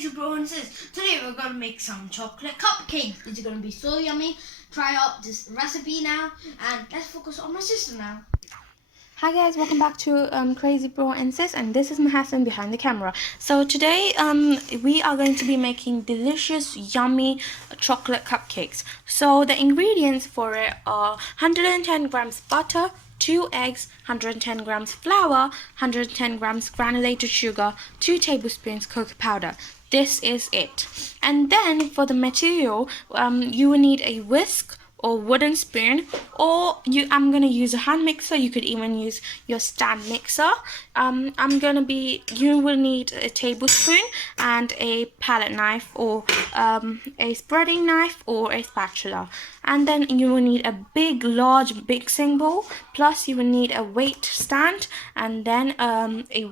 Crazy Bro and Sis. Today we're going to make some chocolate cupcakes. It's going to be so yummy. Try out this recipe now and let's focus on my sister now. Hi guys, welcome back to Crazy Bro and Sis, and this is my husband behind the camera. So today we are going to be making delicious yummy chocolate cupcakes. So the ingredients for it are 110 grams butter, 2 eggs, 110 grams flour, 110 grams granulated sugar, 2 tablespoons cocoa powder. This is it. And then for the material, you will need a whisk or wooden spoon, or I'm gonna use a hand mixer. You could even use your stand mixer. You will need a tablespoon and a palette knife, or a spreading knife, or a spatula. And then you will need a large mixing bowl, plus you will need a weight stand, and then a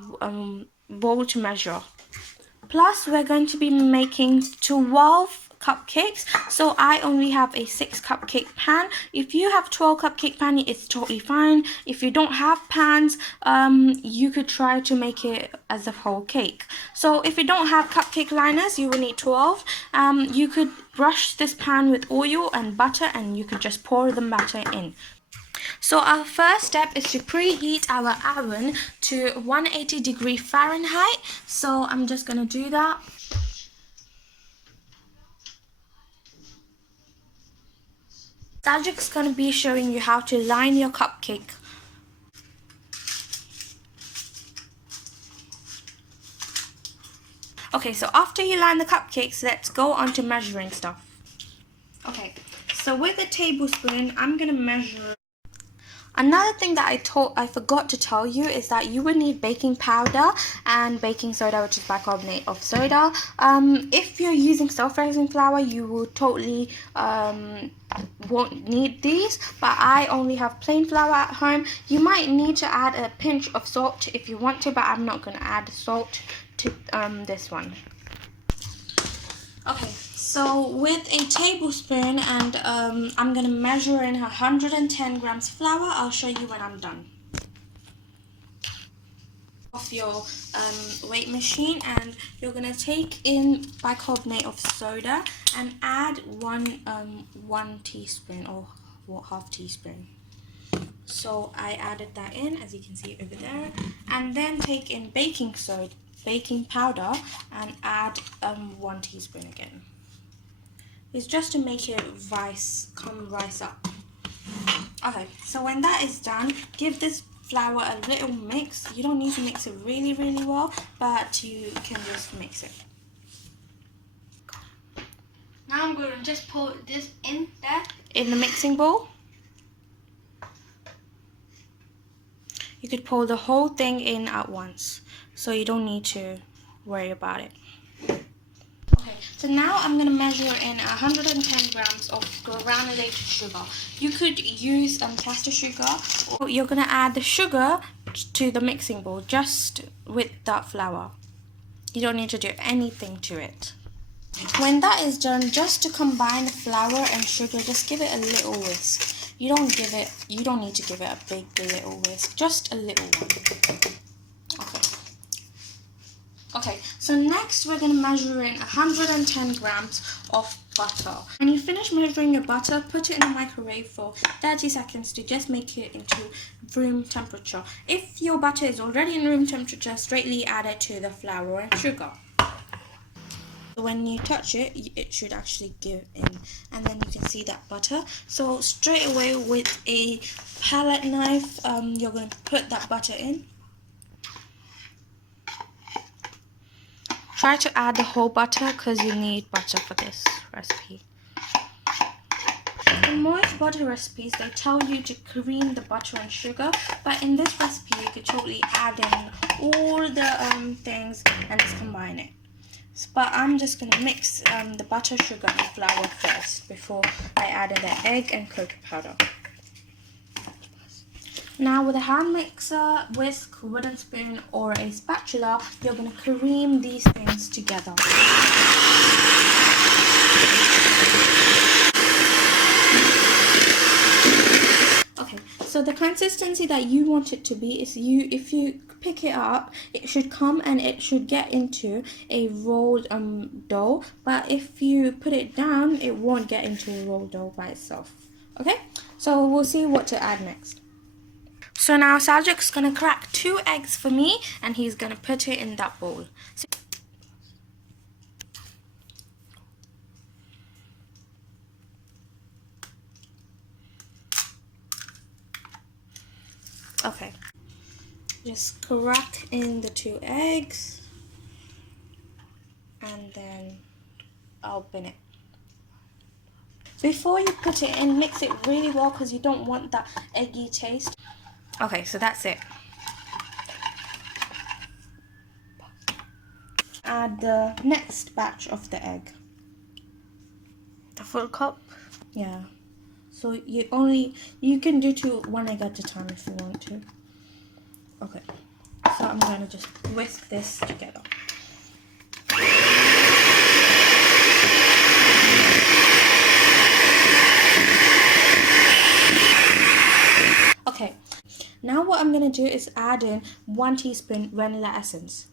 bowl to measure. Plus we're going to be making 12 cupcakes, so I only have a 6 cupcake pan. If you have 12 cupcake pan, it's totally fine. If you don't have pans, you could try to make it as a whole cake. So if you don't have cupcake liners, you will need 12. You could brush this pan with oil and butter, and you could just pour the batter in. So our first step is to preheat our oven to 180 Fahrenheit. So I'm just gonna do that. Sajik's gonna be showing you how to line your cupcake. Okay, so after you line the cupcakes, let's go on to measuring stuff. Okay, so with a tablespoon, I'm gonna measure. Another thing that I forgot to tell you is that you would need baking powder and baking soda, which is bicarbonate of soda. If you're using self-raising flour, you will totally won't need these, but I only have plain flour at home. You might need to add a pinch of salt if you want to, but I'm not going to add salt to this one. Okay, so with a tablespoon, and I'm going to measure in 110 grams flour. I'll show you when I'm done. Off your weight machine, and you're going to take in bicarbonate of soda and add one teaspoon, or half teaspoon. So I added that in, as you can see over there, and then take in baking powder and add 1 teaspoon again. It's just to make it rise up. Okay, so when that is done, give this flour a little mix. You don't need to mix it really well, but you can just mix it. Now I'm going to just pour this in there. In the mixing bowl. You could pour the whole thing in at once, so you don't need to worry about it. Okay, so now I'm going to measure in 110 grams of granulated sugar. You could use caster sugar, or you're going to add the sugar to the mixing bowl just with that flour. You don't need to do anything to it. When that is done, just to combine the flour and sugar, just give it a little whisk. You don't need to give it a big little whisk, just a little one. Okay, so next we're going to measure in 110 grams of butter. When you finish measuring your butter, put it in the microwave for 30 seconds to just make it into room temperature. If your butter is already in room temperature, straightly add it to the flour and sugar. When you touch it, it should actually give in, and then you can see that butter. So straight away with a palette knife, you're going to put that butter in. Try to add the whole butter because you need butter for this recipe. In most butter recipes, they tell you to cream the butter and sugar, but in this recipe, you could totally add in all the things and just combine it. But I'm just going to mix the butter, sugar and flour first before I add in the egg and cocoa powder. Now with a hand mixer, whisk, wooden spoon or a spatula, you're going to cream these things together. Okay, so the consistency that you want it to be is if you pick it up, it should come and it should get into a rolled dough. But if you put it down, it won't get into a rolled dough by itself. Okay, so we'll see what to add next. So now Saljik's gonna crack 2 eggs for me, and he's gonna put it in that bowl. Okay, just crack in the 2 eggs, and then open it. Before you put it in, mix it really well because you don't want that eggy taste. Okay, so that's it. Add the next batch of the egg. The full cup? Yeah. So you can do 1 egg at a time if you want to. Okay. So I'm gonna just whisk this together. Okay, now what I'm going to do is add in 1 teaspoon vanilla essence.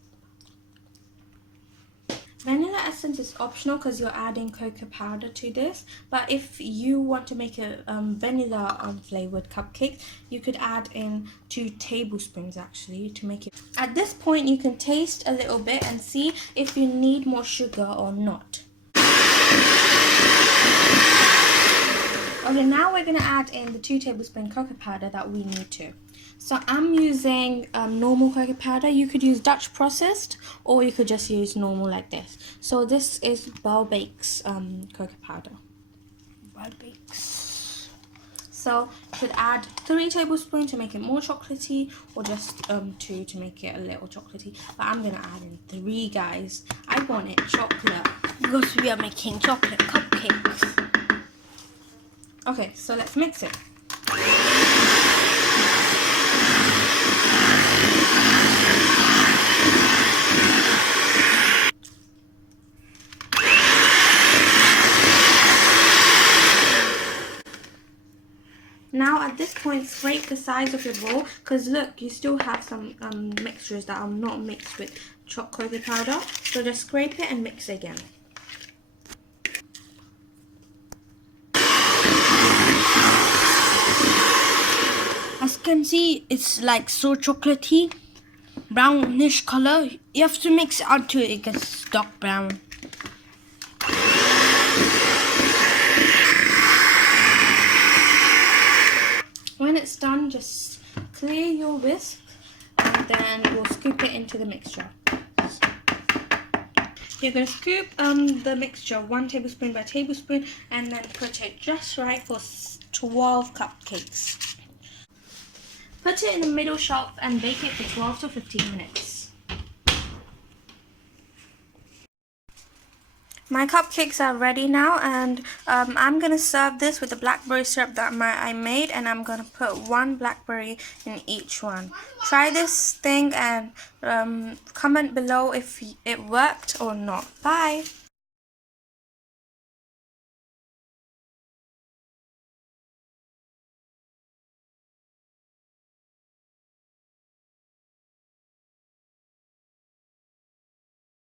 Vanilla essence is optional because you're adding cocoa powder to this, but if you want to make a vanilla flavored cupcake, you could add in 2 tablespoons actually to make it. At this point you can taste a little bit and see if you need more sugar or not. Okay, now we're going to add in the 2 tablespoon cocoa powder that we need to. So I'm using normal cocoa powder. You could use Dutch processed or you could just use normal like this. So this is Balbake's cocoa powder. Balbake's. So you could add 3 tablespoons to make it more chocolatey, or just 2 to make it a little chocolatey. But I'm going to add in 3, guys. I want it chocolate. Because we are making chocolate cupcakes. Okay, so let's mix it. Now at this point, scrape the sides of your bowl, because look, you still have some mixtures that are not mixed with cocoa powder. So just scrape it and mix again. As you can see, it's like so chocolatey, brownish color. You have to mix it until it gets dark brown. When it's done, just clear your whisk and then we'll scoop it into the mixture. You're going to scoop the mixture 1 tablespoon by tablespoon and then put it just right for 12 cupcakes. Put it in the middle shelf and bake it for 12 to 15 minutes. My cupcakes are ready now, and I'm going to serve this with the blackberry syrup that I made, and I'm going to put 1 blackberry in each one. Try this thing and comment below if it worked or not. Bye!